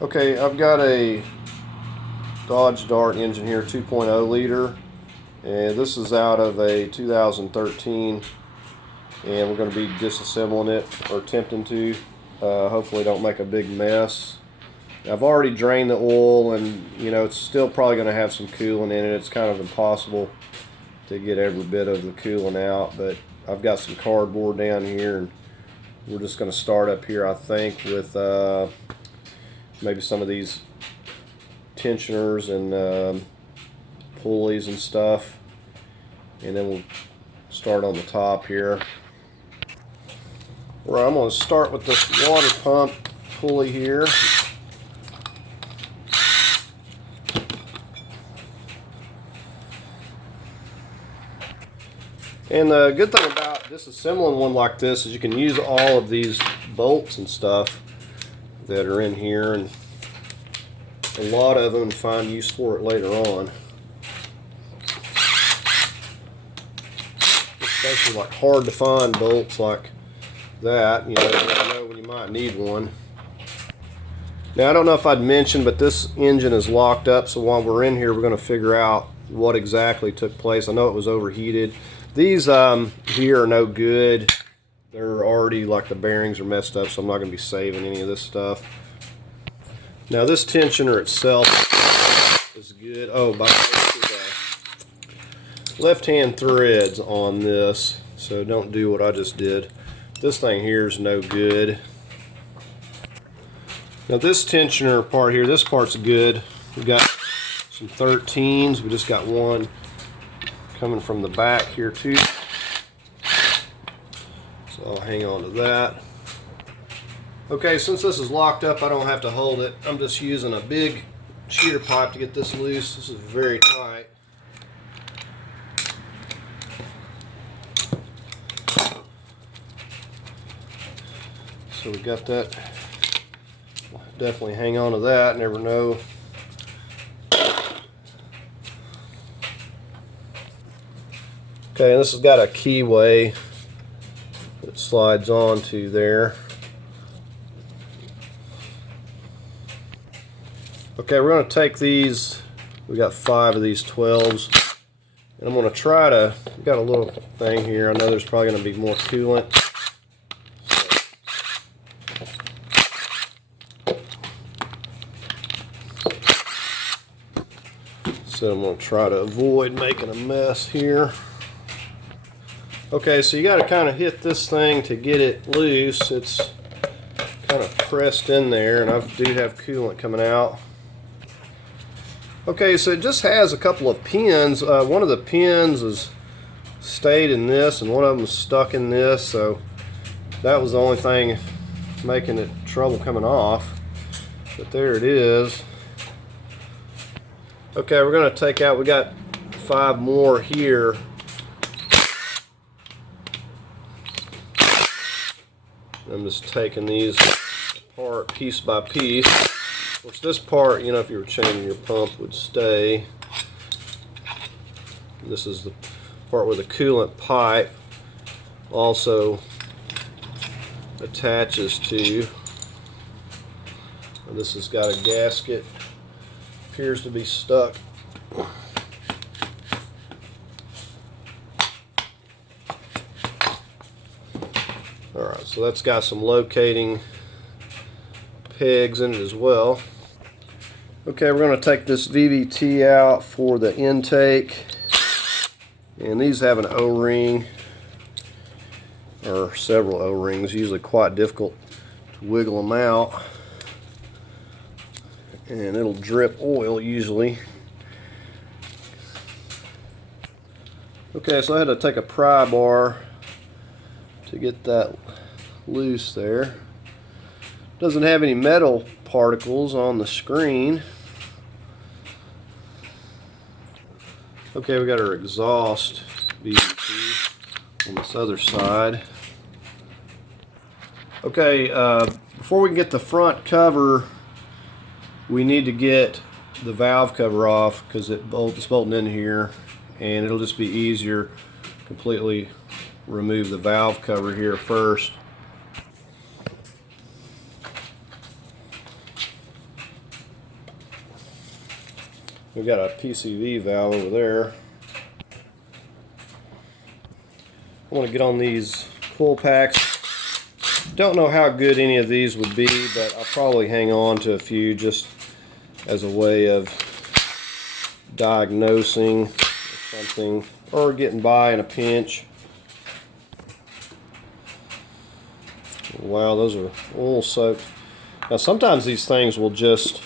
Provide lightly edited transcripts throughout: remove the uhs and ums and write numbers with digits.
Okay, I've got a Dodge Dart engine here, 2.0 liter, and this is out of a 2013, and we're going to be disassembling it, or attempting to. Hopefully don't make a big mess. I've already drained the oil, and you know, it's still probably going to have some coolant in it. It's kind of impossible to get every bit of the coolant out, but I've got some cardboard down here, and we're just going to start up here, I think, with maybe some of these tensioners and pulleys and stuff, and then we'll start on the top here, where I'm going to start with this water pump pulley here. And the good thing about disassembling one like this is you can use all of these bolts and stuff that are in here, and a lot of them, and find use for it later on. Especially like hard to find bolts like that, you know, you never know when you might need one. Now I don't know if I'd mentioned, but this engine is locked up, so while we're in here we're going to figure out what exactly took place. I know it was overheated. These here are no good. They're already, like, the bearings are messed up, so I'm not going to be saving any of this stuff. Now this tensioner itself is good. Oh, by the way, left-hand threads on this, so don't do what I just did. This thing here is no good. Now this tensioner part here, this part's good. We've got some 13s. We just got one coming from the back here too. So I'll hang on to that. Okay, since this is locked up, I don't have to hold it. I'm just using a big cheater pipe to get this loose. This is very tight. So we got that. Definitely hang on to that, never know. Okay, and this has got a keyway that slides onto there. Okay, we're going to take these, we got 5 of these 12s, and I'm going to try to, we've got a little thing here, I know there's probably going to be more coolant. So I'm going to try to avoid making a mess here. Okay, so you got to kind of hit this thing to get it loose. It's kind of pressed in there, and I do have coolant coming out. Okay, so it just has a couple of pins. One of the pins is stayed in this, and one of them is stuck in this, so that was the only thing making it trouble coming off. But there it is. Okay, we're going to take out, we got 5 more here. I'm just taking these apart piece by piece. Which this part, you know, if you were changing your pump, would stay. This is the part where the coolant pipe also attaches to. And this has got a gasket. Appears to be stuck. Alright, so that's got some locating pegs in it as well. Okay, we're going to take this VVT out for the intake, and these have an O-ring, or several O-rings, usually quite difficult to wiggle them out, and it'll drip oil usually. Okay, so I had to take a pry bar to get that loose there. Doesn't have any metal particles on the screen. Okay, we got our exhaust VVT on this other side. Okay, before we can get the front cover, we need to get the valve cover off because it's bolting in here, and it'll just be easier completely remove the valve cover here first. We got a PCV valve over there. I want to get on these pull packs. Don't know how good any of these would be, but I'll probably hang on to a few just as a way of diagnosing something or getting by in a pinch. Wow, those are oil soaked. Now sometimes these things will just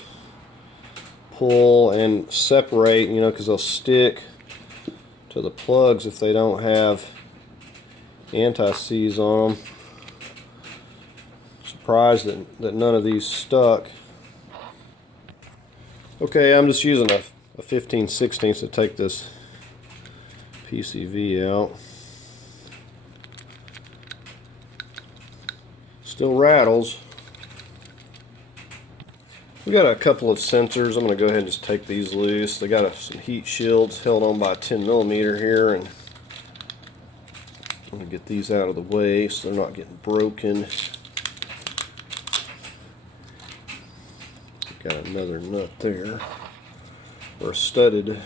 pull and separate, you know, because they'll stick to the plugs if they don't have anti-seize on them. Surprised that none of these stuck. Okay, I'm just using a 15/16 to take this PCV out. Still rattles. We got a couple of sensors. I'm going to go ahead and just take these loose. They got some heat shields held on by a 10mm here, and I'm going to get these out of the way so they're not getting broken. Got another nut there, or a studded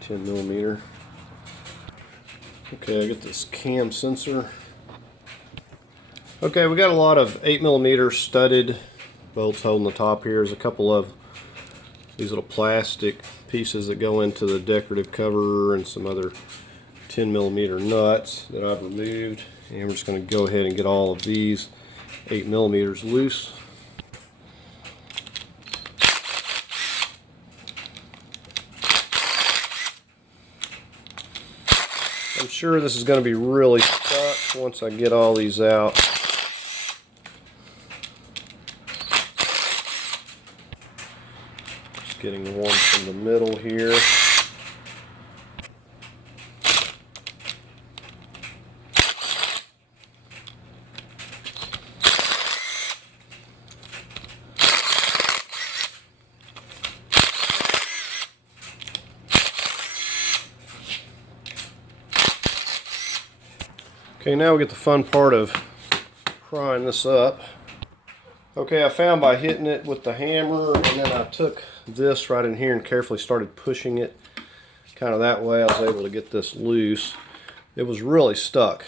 10mm. Okay, I got this cam sensor. Okay, we got a lot of 8mm studded bolts holding the top here. There's a couple of these little plastic pieces that go into the decorative cover and some other 10mm nuts that I've removed. And we're just going to go ahead and get all of these 8mm loose. I'm sure this is going to be really stuck once I get all these out. Just getting the one from the middle here. Okay, now we get the fun part of prying this up. Okay, I found by hitting it with the hammer, and then I took this right in here and carefully started pushing it kind of that way. I was able to get this loose. It was really stuck.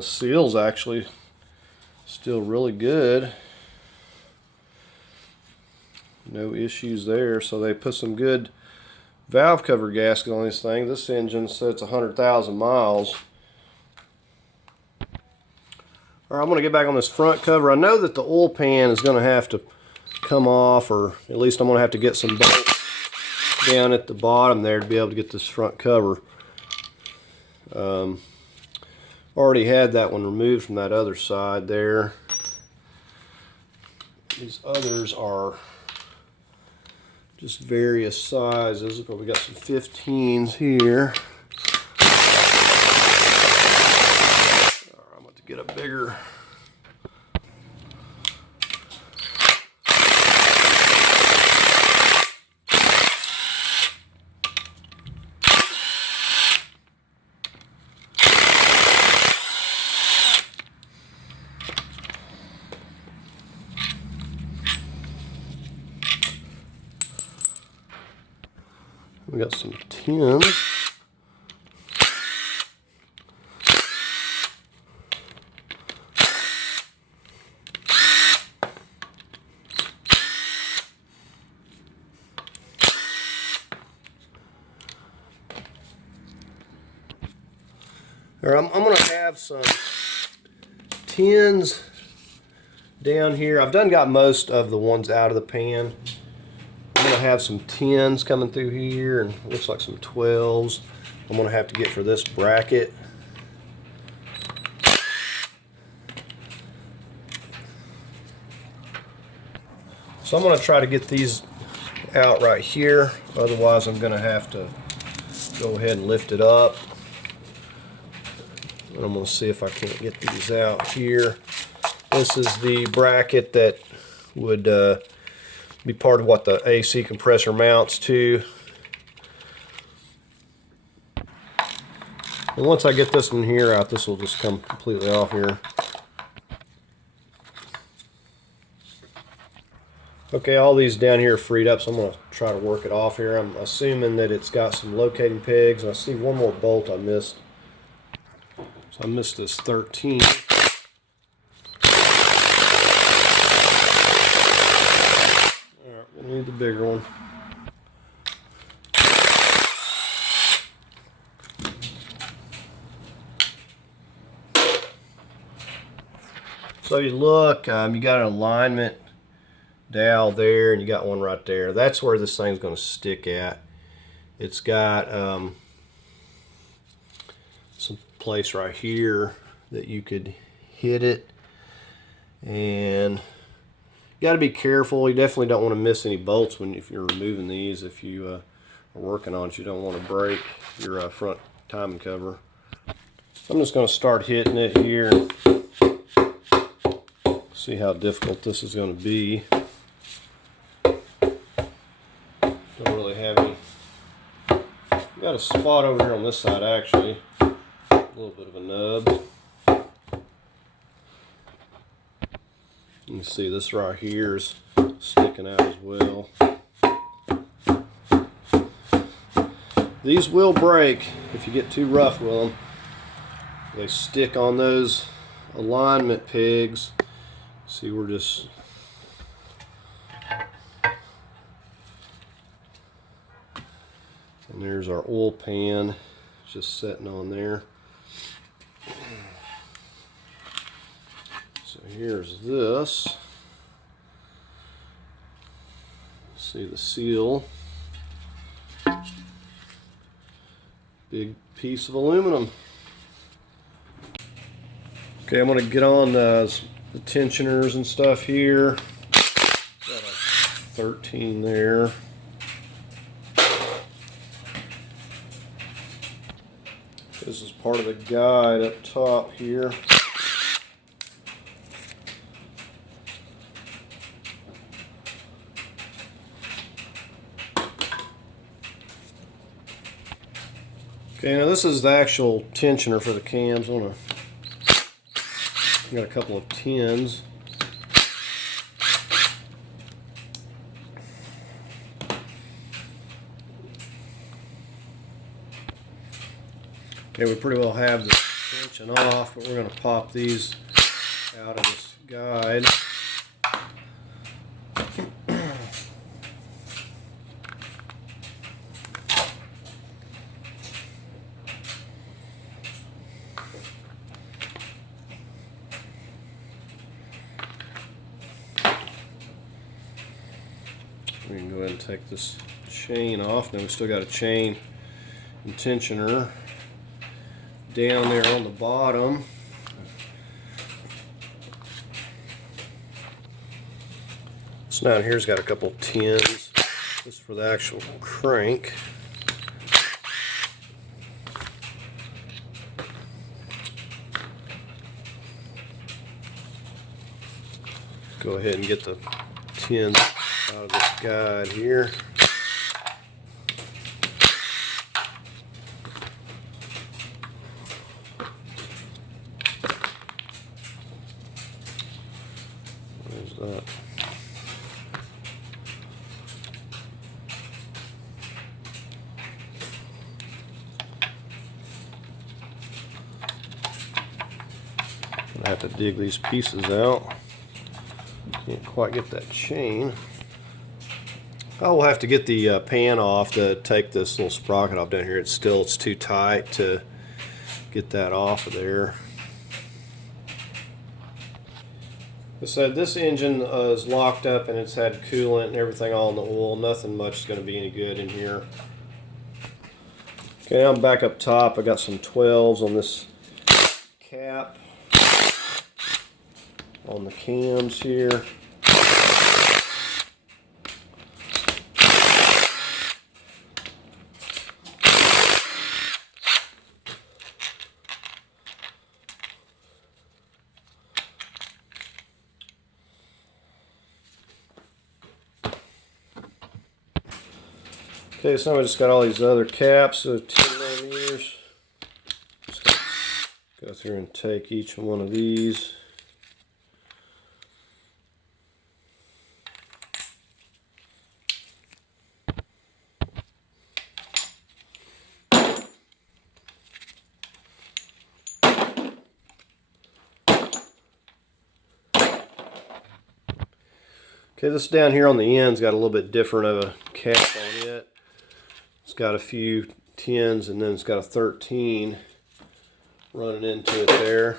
Seal's actually still really good. No issues there, so they put some good valve cover gasket on this thing. This engine says 100,000 miles. Alright, I'm going to get back on this front cover. I know that the oil pan is going to have to come off, or at least I'm going to have to get some bolts down at the bottom there to be able to get this front cover. Already had that one removed from that other side there. These others are just various sizes. Look, we got some 15s here. I'm going to get a bigger. We got some tins. I'm going to have some tins down here. I've got most of the ones out of the pan. I'm going to have some 10s coming through here, and looks like some 12s I'm going to have to get for this bracket. So I'm going to try to get these out right here, otherwise I'm going to have to go ahead and lift it up. And I'm going to see if I can't get these out here. This is the bracket that would be part of what the AC compressor mounts to. And once I get this one here out, this will just come completely off here. Okay, all these down here are freed up, so I'm going to try to work it off here. I'm assuming that it's got some locating pegs, and I see one more bolt I missed. So I missed this 13. Alright, we'll need the bigger one. So you look, you got an alignment dowel there, and you got one right there. That's where this thing's going to stick at. It's got some place right here that you could hit it, and you got to be careful. You definitely don't want to miss any bolts if you're removing these. If you are working on it, you don't want to break your front timing cover. I'm just going to start hitting it here. See how difficult this is going to be. Don't really have any. Got a spot over here on this side actually. A little bit of a nub. You can see this right here is sticking out as well. These will break if you get too rough with them. They stick on those alignment pegs. See, we're just and there's our oil pan just sitting on there. So here's this. See the seal. Big piece of aluminum. Okay, I'm going to get on the tensioners and stuff here. Got a 13 there. This is part of the guide up top here. Okay, now this is the actual tensioner for the cams. Got a couple of tins. Okay, we pretty well have the tension off, but we're going to pop these out of this guide. We can go ahead and take this chain off. Now we still got a chain and tensioner down there on the bottom. This down here's got a couple tins. This is for the actual crank. Go ahead and get the tins out of this guide here. There's that. I have to dig these pieces out. Can't quite get that chain. I will have to get the pan off to take this little sprocket off down here. It's too tight to get that off of there. I said this engine is locked up and it's had coolant and everything all in the oil. Nothing much is going to be any good in here. Okay, now I'm back up top. I got some 12s on this cap on the cams here. Okay, so I just got all these other caps, so 10 millimeters. Just go through and take each one of these. Okay, this down here on the end's got a little bit different of a cap on it. It's got a few 10s and then it's got a 13 running into it there.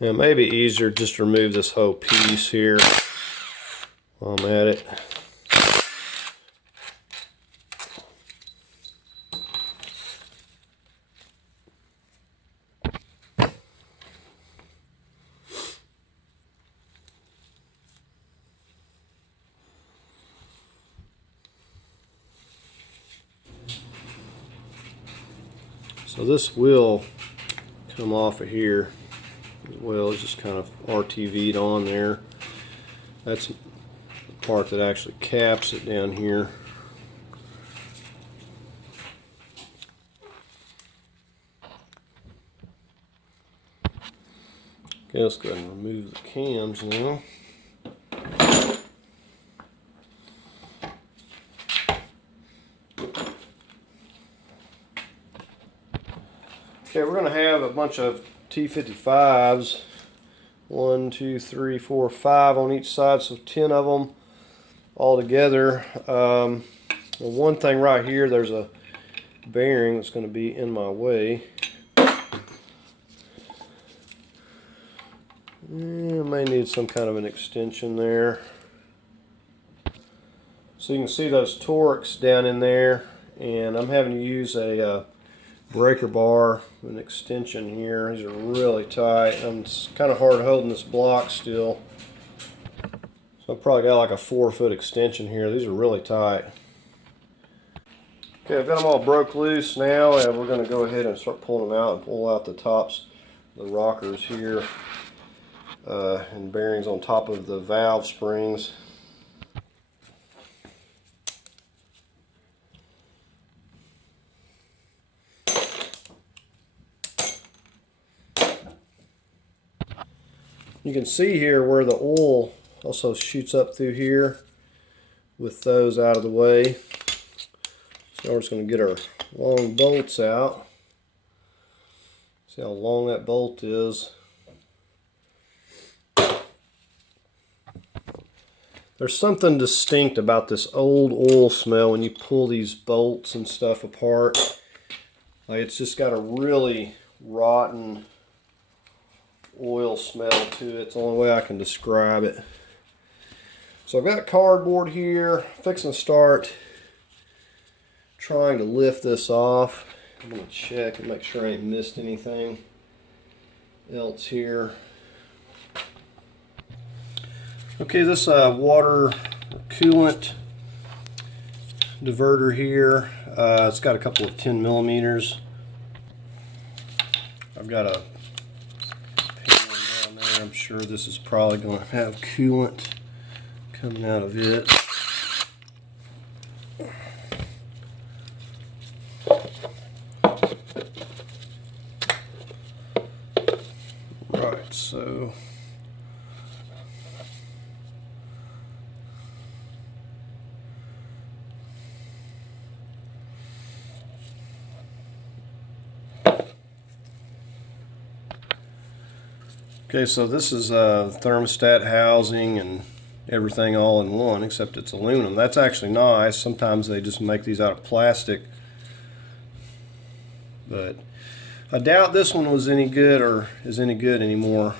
Now it may be easier just to remove this whole piece here while I'm at it. So this will come off of here as well. It's just kind of RTV'd on there. That's the part that actually caps it down here. Okay, let's go ahead and remove the cams now. Okay, we're going to have a bunch of T55s, 1, 2, 3, 4, 5 on each side, so 10 of them all together. Well, one thing right here, there's a bearing that's going to be in my way. I may need some kind of an extension there. So you can see those torques down in there, and I'm having to use a breaker bar with an extension here. These are really tight. It's kind of hard holding this block still. So I've probably got like a 4-foot extension here. These are really tight. Okay, I've got them all broke loose now, and we're going to go ahead and start pulling them out and pull out the tops, the rockers here, and bearings on top of the valve springs. You can see here where the oil also shoots up through here with those out of the way. So we're just going to get our long bolts out. See how long that bolt is. There's something distinct about this old oil smell when you pull these bolts and stuff apart. Like, it's just got a really rotten oil smell to it. It's the only way I can describe it. So I've got cardboard here, fixing to start trying to lift this off. I'm going to check and make sure I ain't missed anything else here. Okay, this water coolant diverter here, it's got a couple of 10 millimeters. I've got a pan down there. I'm sure this is probably going to have coolant coming out of it. Right, so okay, so this is a thermostat housing and everything all in one, except it's aluminum. That's actually nice. Sometimes they just make these out of plastic, but I doubt this one was any good or is any good anymore.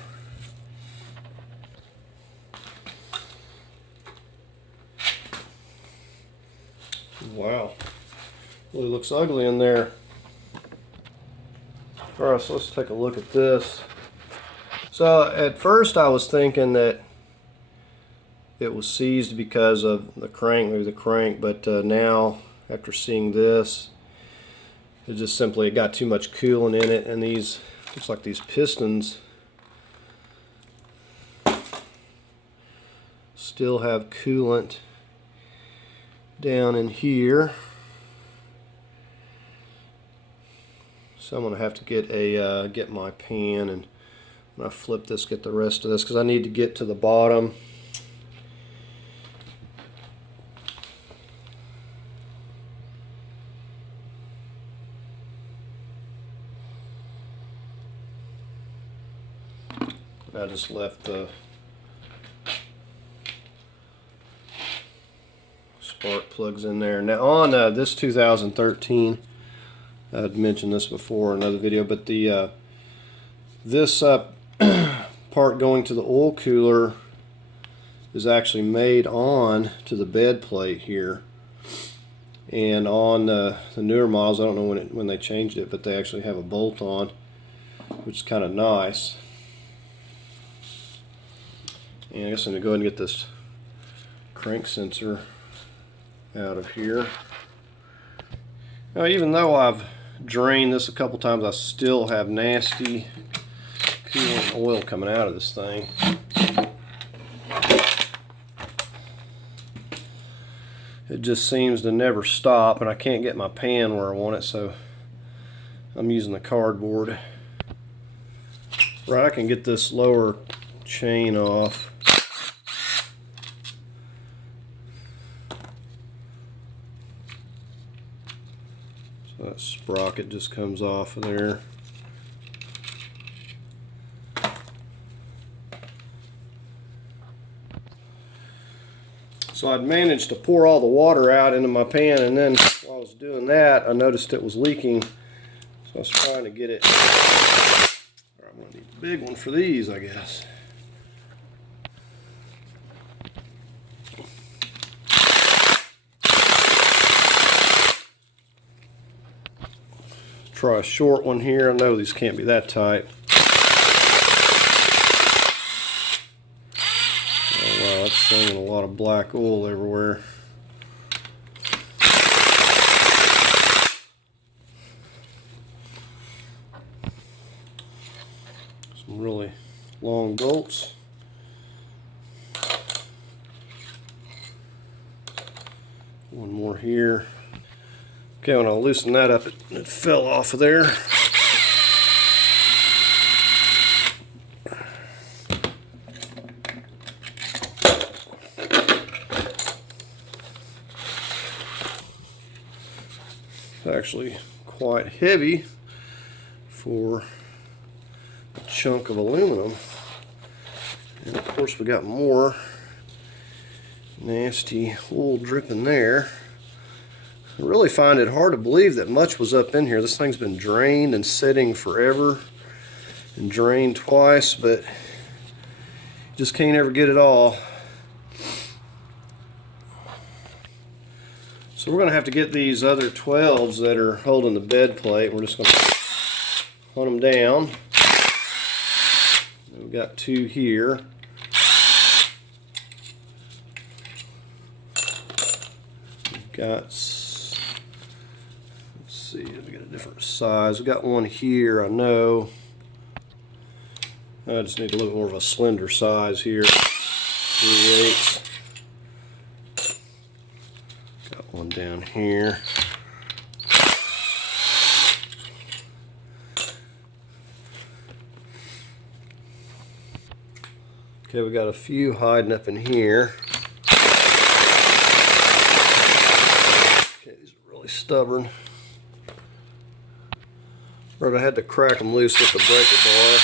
Wow, really looks ugly in there. All right, so let's take a look at this. So at first I was thinking that it was seized because of the crank, maybe the crank, but now after seeing this, it just simply got too much coolant in it, and these, looks like these pistons still have coolant down in here. So I'm going to have to get my pan, and when I flip this, get the rest of this, because I need to get to the bottom. I just left the spark plugs in there. Now on this 2013, I'd mentioned this before in another video, but the this part going to the oil cooler is actually made on to the bed plate here. And on the newer models, I don't know when they changed it, but they actually have a bolt on, which is kind of nice. And I guess I'm going to go ahead and get this crank sensor out of here. Now, even though I've drained this a couple times, I still have nasty coolant oil coming out of this thing. It just seems to never stop, and I can't get my pan where I want it, so I'm using the cardboard. Right, I can get this lower chain off. So that sprocket just comes off of there. So I'd managed to pour all the water out into my pan, and then while I was doing that, I noticed it was leaking. So I was trying to get it. I'm going to need a big one for these, I guess. Try a short one here. I know these can't be that tight. Wow, that's sending a lot of black oil everywhere. Some really long bolts. One more here. Okay, when I loosen that up, it fell off of there. It's actually quite heavy for a chunk of aluminum. And of course we got more nasty oil dripping there. I really find it hard to believe that much was up in here. This thing's been drained and sitting forever and drained twice, but you just can't ever get it all. So we're going to have to get these other 12s that are holding the bed plate. We're just going to hunt them down. We've got 2 here. We've got, let's see, we got a different size. We've got one here, I know. I just need a little more of a slender size here. 3/8. Got one down here. Okay, we got a few hiding up in here. Okay, these are really stubborn. But I had to crack them loose with the breaker bar.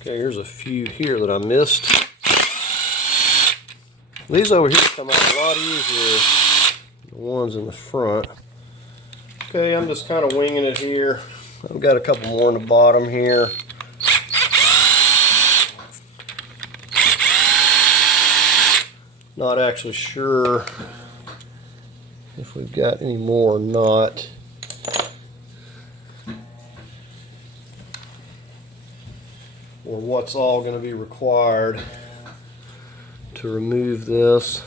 Okay, here's a few here that I missed. These over here come out a lot easier than the ones in the front. Okay, I'm just kind of winging it here. I've got a couple more in the bottom here. Not actually sure if we've got any more or not. Or what's all going to be required to remove this.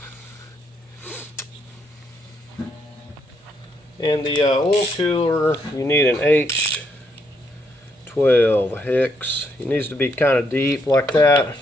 And the oil cooler, you need an H12 hex. It needs to be kind of deep like that.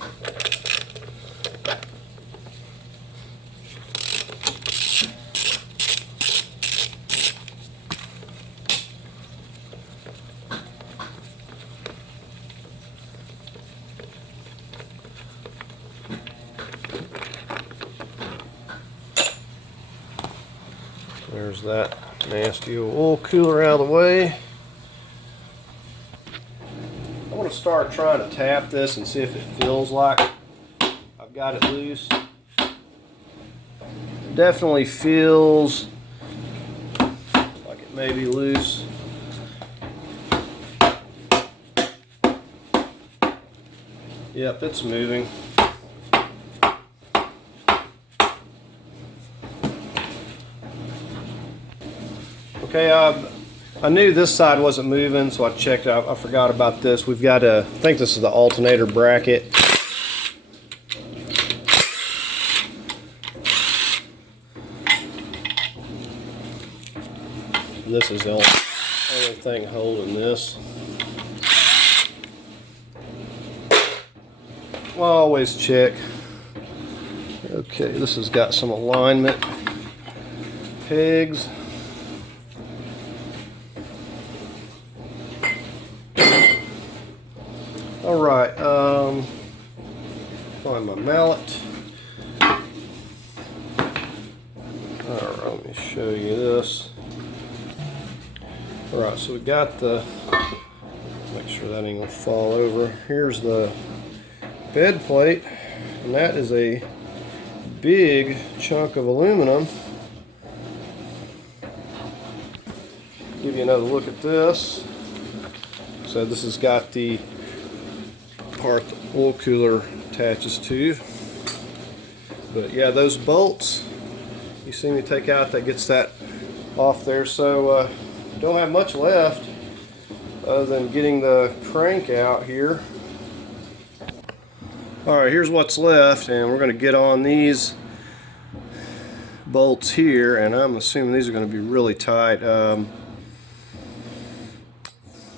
There's that nasty oil cooler out of the way. I want to start trying to tap this and see if it feels like I've got it loose. Definitely feels like it may be loose. Yep, it's moving. Okay, I knew this side wasn't moving, so I checked out. I forgot about this. We've got I think this is the alternator bracket. And this is the only thing holding this. Well, always check. Okay, this has got some alignment pegs. All right, find my mallet. All right, let me show you this. All right, so we got the, make sure that ain't gonna fall over. Here's the bed plate, and that is a big chunk of aluminum. Give you another look at this. So this has got the part the oil cooler attaches to. But yeah, those bolts you see me take out, that gets that off there. So don't have much left other than getting the crank out here. Alright, here's what's left, and we're going to get on these bolts here, and I'm assuming these are going to be really tight. Well,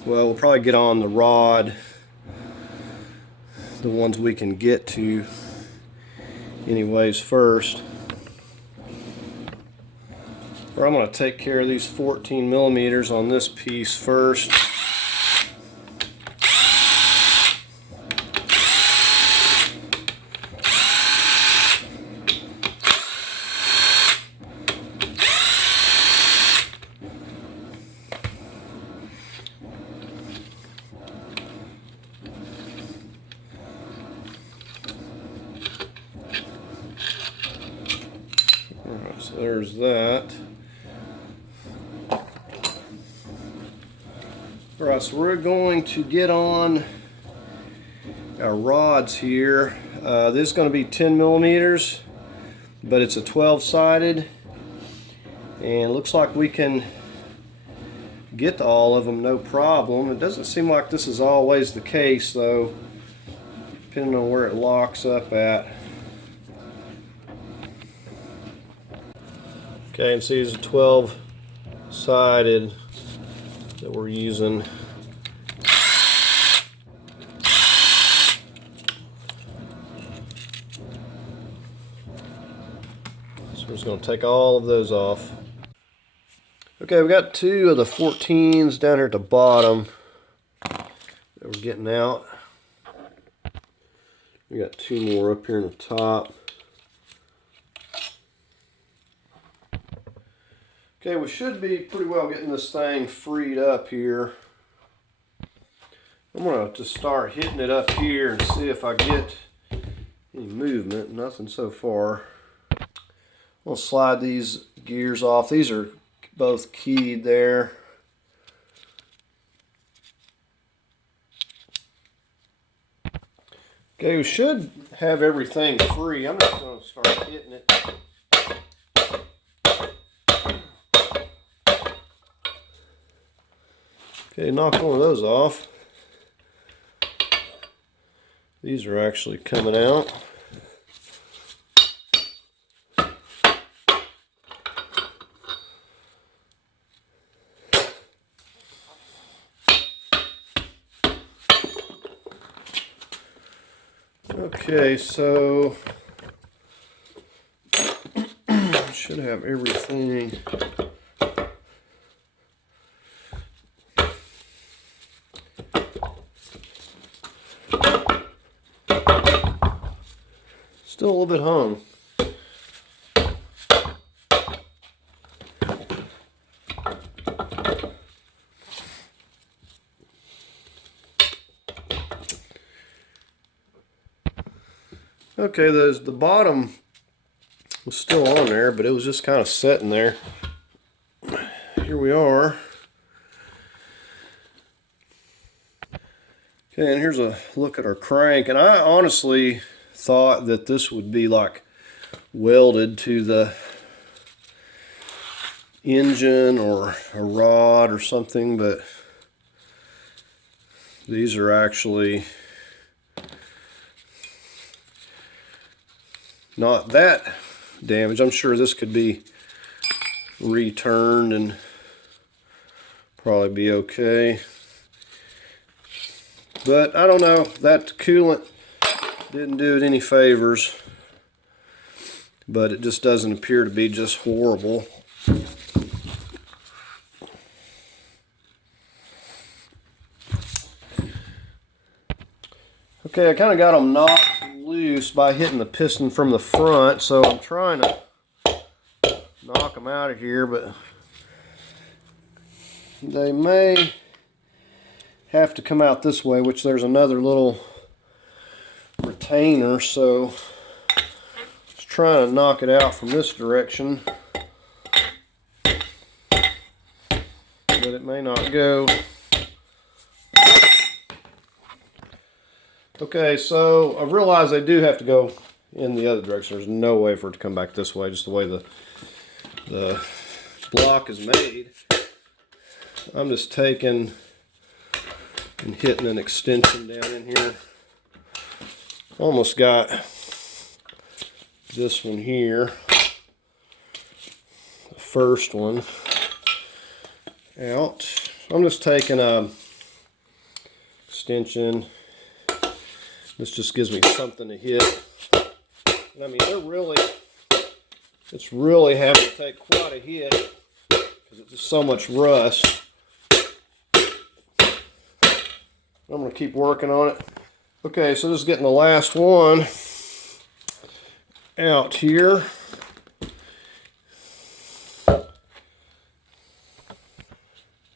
we'll probably get on the rod, the ones we can get to anyways first. Or I'm going to take care of these 14 millimeters on this piece first. Alright, so there's that. Alright, so we're going to get on our rods here. This is going to be 10 millimeters, but it's a 12-sided, and it looks like we can get to all of them no problem. It doesn't seem like this is always the case though, depending on where it locks up at. Okay, and see, it's a 12-sided that we're using. So we're just going to take all of those off. Okay, we got two of the 14s down here at the bottom that we're getting out. We got two more up here in the top. Okay, we should be pretty well getting this thing freed up here. I'm going to just start hitting it up here and see if I get any movement. Nothing so far. I'll slide these gears off. These are both keyed there. Okay, we should have everything free. I'm just going to start hitting it. Okay, knock one of those off. These are actually coming out. Okay, so should have everything. Still a little bit hung. Okay, the bottom was still on there, but it was just kind of sitting there. Here we are. Okay, and here's a look at our crank. And I honestly thought that this would be like welded to the engine or a rod or something, but these are actually not that damaged. I'm sure this could be returned and probably be okay. But I don't know, that coolant didn't do it any favors, but it just doesn't appear to be just horrible. Okay, I kind of got them knocked loose by hitting the piston from the front, so I'm trying to knock them out of here, but they may have to come out this way, which there's another little retainer, so just trying to knock it out from this direction, but it may not go. Okay, so I realize they do have to go in the other direction. There's no way for it to come back this way, just the way the block is made. I'm just taking and hitting an extension down in here. Almost got this one here, the first one, out. So I'm just taking a extension. This just gives me something to hit. And I mean, it's really having to take quite a hit because it's just so much rust. I'm going to keep working on it. Okay, so this is getting the last one out here.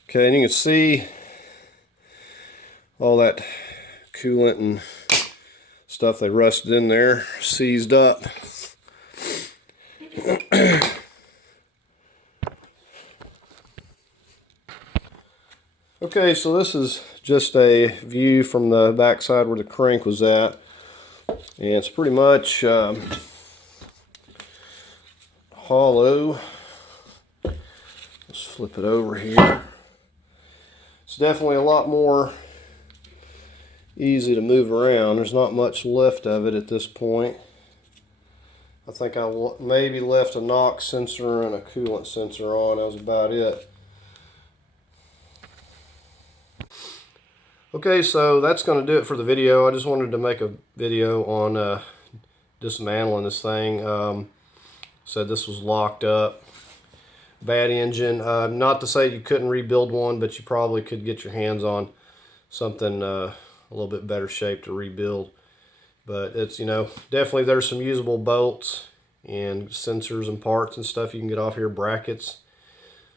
Okay, and you can see all that coolant and stuff they rusted in there, seized up. Okay, so this is just a view from the backside where the crank was at, and it's pretty much hollow. Let's flip it over here. It's definitely a lot more easy to move around. There's not much left of it at this point. I think I maybe left a knock sensor and a coolant sensor on. That was about it. Okay, so that's going to do it for the video. I just wanted to make a video on dismantling this thing. Said this was locked up. Bad engine. Not to say you couldn't rebuild one, but you probably could get your hands on something a little bit better shape to rebuild. But it's, you know, definitely there's some usable bolts and sensors and parts and stuff you can get off here, brackets,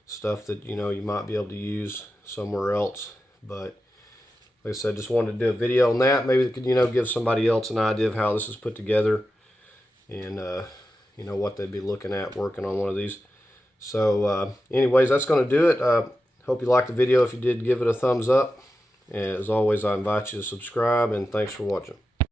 stuff that, you know, you might be able to use somewhere else. But like I said, just wanted to do a video on that. Maybe it could, you know, give somebody else an idea of how this is put together and, you know, what they'd be looking at working on one of these. So, anyways, that's going to do it. Hope you liked the video. If you did, give it a thumbs up. And as always, I invite you to subscribe, and thanks for watching.